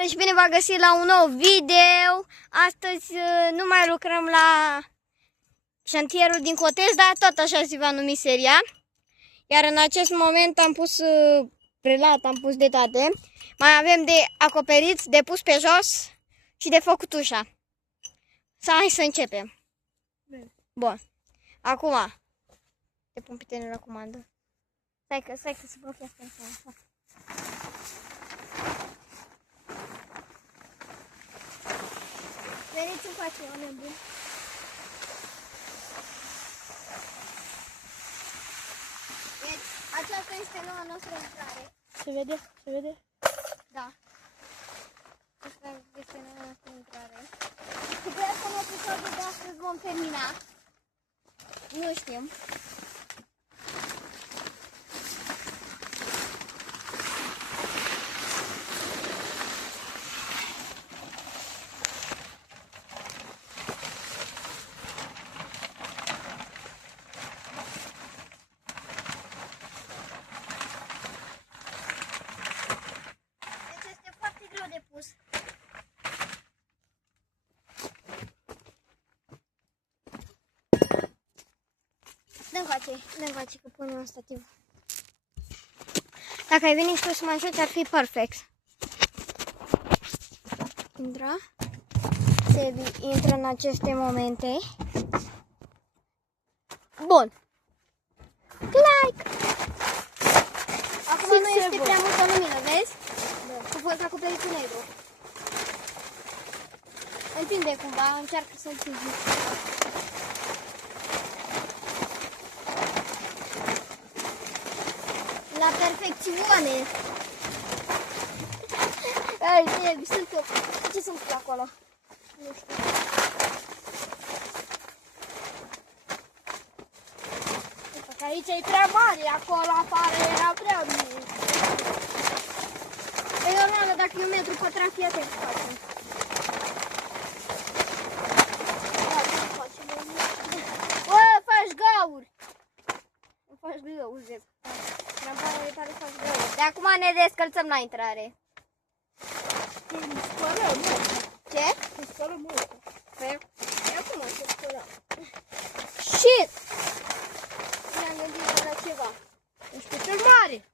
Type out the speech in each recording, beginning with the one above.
Și bine v-am găsit la un nou video. Astăzi nu mai lucrăm la șantierul din Cotez, dar tot așa se va numi seria. Iar în acest moment am pus prelat, am pus de toate. Mai avem de acoperiți, de pus pe jos și de făcut ușa. Hai să începem. Bun. Acum te pun pe tine la comandă. Stai că se blochează așa. Veniți în față, oameni buni. Deci, aceasta este noua noastră intrare. Se vede? Se vede? Da. Asta este noua noastră intrare. Și cred că în episodul de astăzi vom termina. Nu știm. Dă-mi face că punem un stativ. Dacă ai venit și tu să mă ajuți, ar fi perfect. Intră în aceste momente. Bun. Like! Acum nu este prea multă lumină, vezi? Da. Cu fost acoperit cu negru. Întinde cumva, încearcă să întinde. La perfecțiune! Ai, sunt eu. Ce sunt acolo? Nu știu. Uite că aici e prea mare, acolo afară era prea mic. E normală, dacă e 1 metru pătrat, fii atent să facem. Bă, faci gauri! Nu faci gauri, zic. De acum ne descălțăm la intrare. Ce? Se spălă mult. Păi acum se spălă. Shit! Ne-am gândit la ceva. Ești cel mare.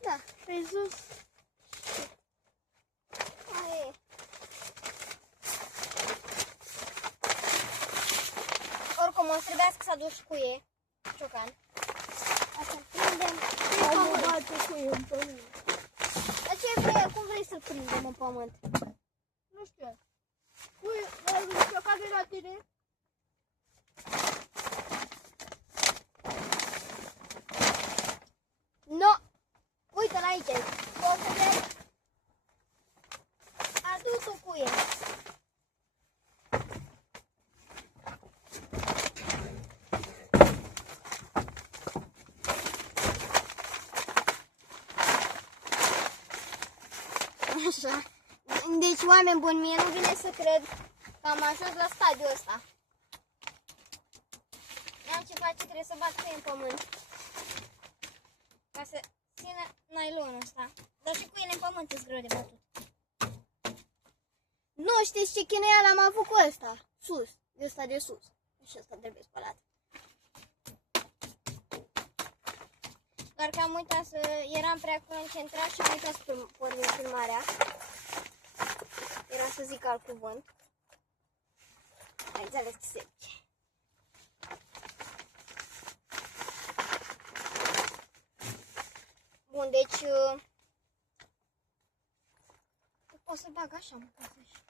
Da. Pe sus. Aia e. Oricum, o să trebuiască să aduci cu ei. Ciocan. Așa, prindem în pământ. Dar ce vrei? Cum vrei să-l prindem în pământ? Nu știu. Ai văzut ciocan de la tine? No! Uite-l aici. O să vrei? Adu-tu cu el. Așa. Deci, oameni buni, mie nu vine să cred că am ajuns la stadiul ăsta. N-am ce face, trebuie să bat în pământ. Ca să țină nailonul ăsta. Dar și cu ele în pământ e greu de bătut. Nu știți ce chinuială am avut cu ăsta. Sus. De ăsta de sus. Și ăsta trebuie spălat. Doar că am uitat să... Eram prea concentrat și am uitat să pornim filmarea. Era să zic alt cuvânt. Ai înțeles ce se zice. Bun, deci... O să bag așa, mă, ca să-și...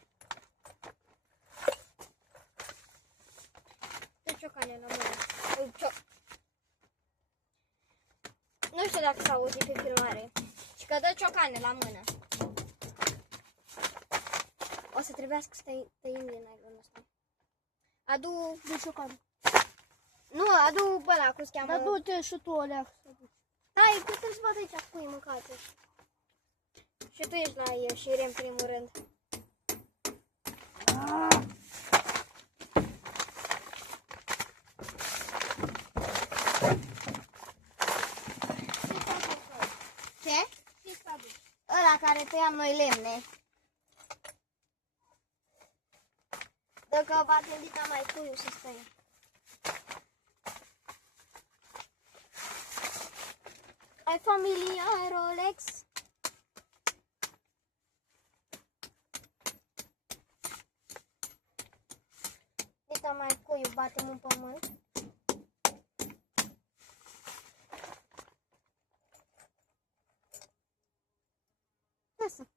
Dă ciocane la mână. Nu știu dacă s-a auzit pe filmare. Și că dă ciocane la mână. O să trebuiască să tăiem din nailonul ăsta. Adu... De ciocan. Nu, adu ăla, cum se cheamă. Dar du-te și tu, Olea. Hai, că trebuie să văd aici cu ei mâncați. Și tu ești la ieșire în primul rând. Ce? Ăla care mai tăiam noi lemne. Dacă batem dita mai puiul să stăie. Ai familie, ai Rolex. Dita mai puiul, batem în pământ. Lasă.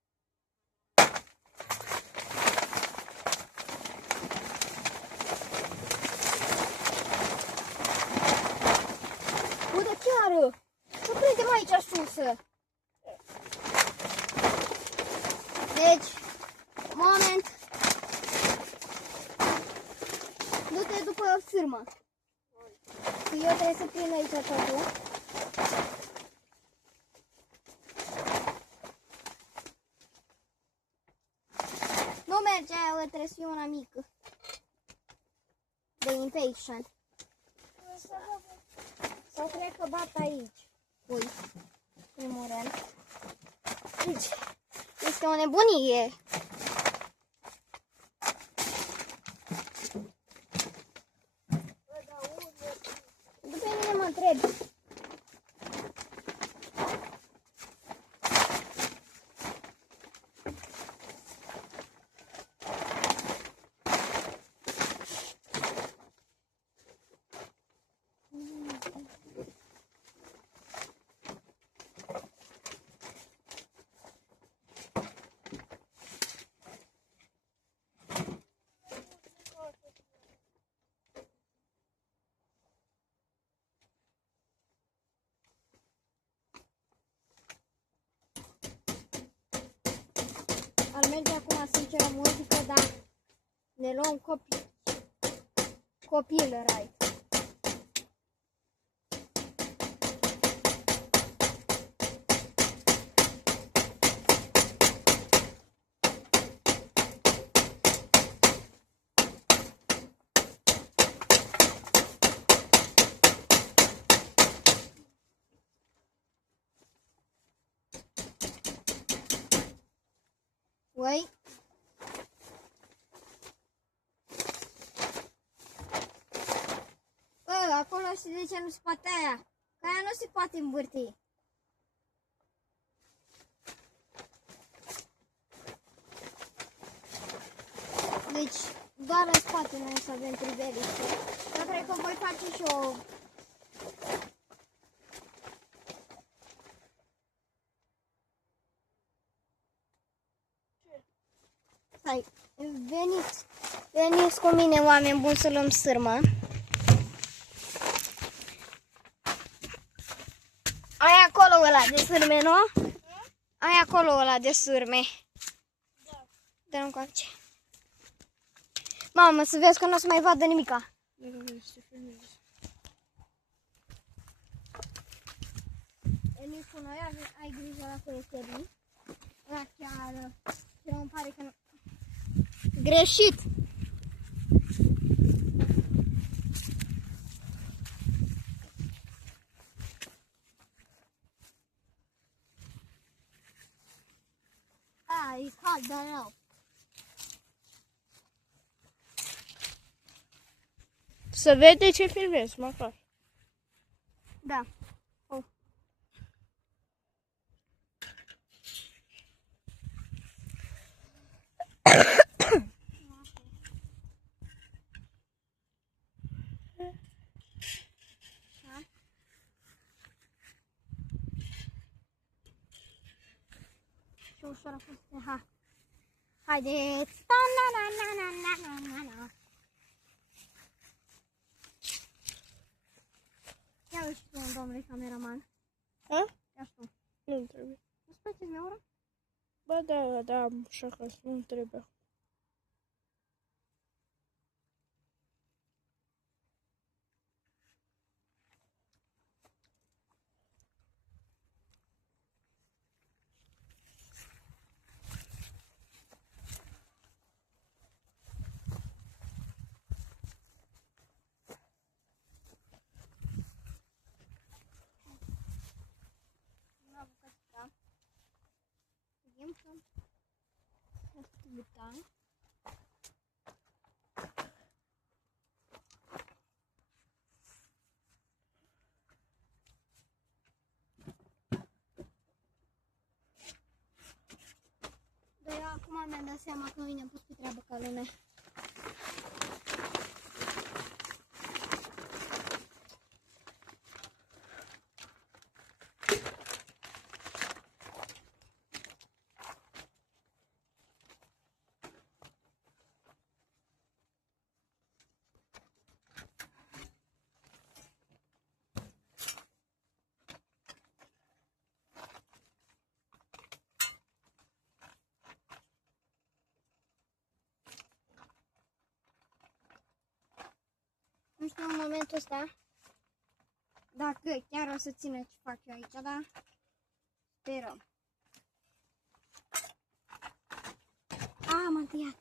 Uite chiar! Să prindem aici susă. Deci, moment. Du-te după sârmă. Eu trebuie să prind aici totul. Nu merge aia, trebuie să fie una mică. De impatient. Sau cred că bat aici. Ui, primul rând. Deci, este o nebunie. După mine mă întreb. Ar merge acum sinceră muzică, dar ne luăm copil right. Uai. Acolo știi de ce nu se poate aia? Că aia nu se poate învârti. Deci, doar în spate noi să avem tribeliște. Dar cred că voi face și o... Hai, veniți cu mine, oameni buni, să luăm sârmă. Ai acolo ăla de sârme, nu? Ai acolo ăla de sârme. Da. Dă-l încoace. Mamă, să vezi că nu o să mai vadă nimica. Emi, cu noi ai grijă la cuieterii. Ăla chiar îmi pare că nu... Greșit! E cald, dar rău. Să vede ce filmez, măcar. Da. Oh. Și ușor a fost. Ha. Haideți. Ia uite tu, domnule cameraman. Ha? Ia tu. Nu trebuie. Nu-ți place mie ora? Ba da, așa că nu trebuie. Uita. Dar eu acum mi-am dat seama că noi ne-am pus pe treabă ca lumea. Nu știu în momentul ăsta dacă chiar o să țină ce fac eu aici, dar sperăm. M-am tăiat.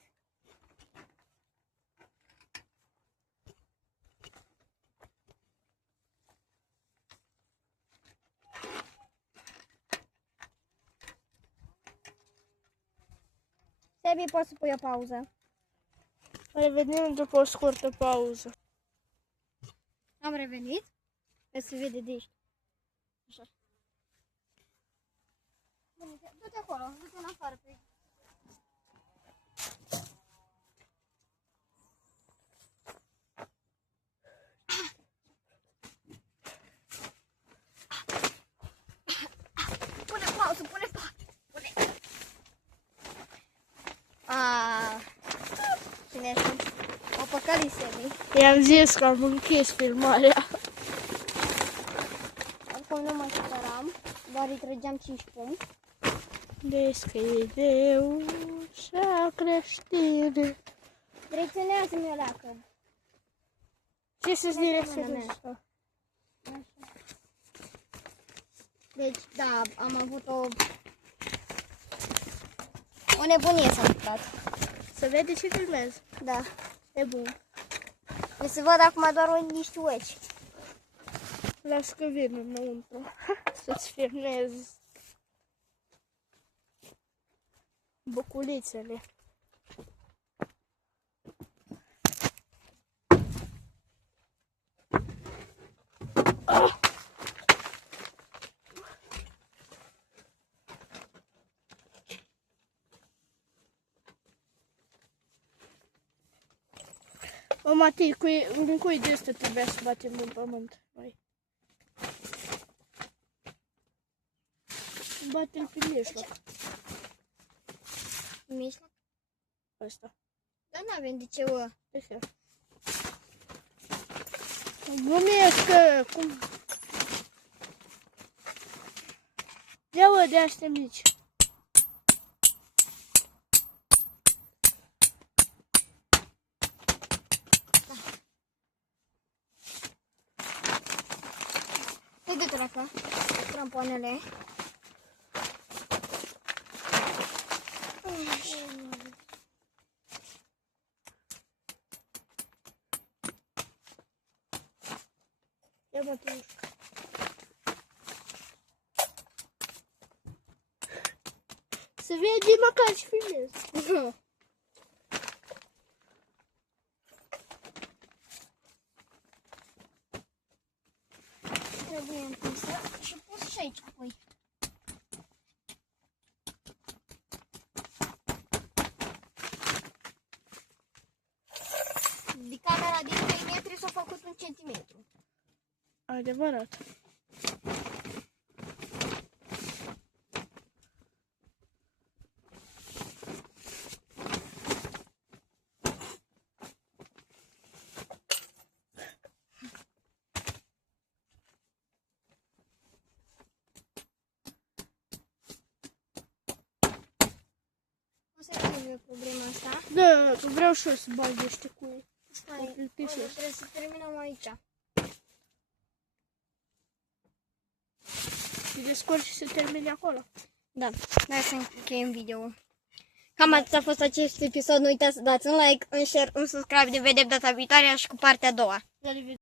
Sebi, poți să pui o pauză. Revenim după o scurtă pauză. Am revenit. Că se vede de aici. Așa. Du-te acolo, du-te în afară. Pe... Pune pauză, pune pauză. Pune. Cine ești? O păcălit, Sebi. I-am zis că am închis filmarea. Acum nu mă supăram, doar îi trăgeam 5 pumni. Deschide ușa creștine. Direcționează-mi o leacă. Ce să-ți direcționezi? Deci, da, am avut o nebunie s-a întâmplat. Să vede ce filmez. Da. E bun. Deci se văd acum doar niște ueci. Las că vin înăuntru. Să-ți filmez buculițele. Mă, Matei, în cui de ăsta trebuia să batem în pământ? Mai. Bate-l pe mijloc. Mijloc? Ăsta. Dar n-avem de ce o... Așa. Glumesc că... Cum? Ia-o de astea mici. Hai de treacă, crampoanele. Ia Matei. Să vede măcar și filmez. Trebuie întânsă și pus și aici apoi. De camera din 3 metri s-a făcut 1 centimetru. Adevărat. O să rezolve problema asta. Da, vreau și eu să bag niște cui. Stai, trebuie să terminăm aici. Te descurci și să termini acolo. Da, hai să încheiem video. Cam atât a fost acest episod. Nu uitați să dați un like, un share, un subscribe. Ne vedem data viitoare și cu partea a doua. La revedere!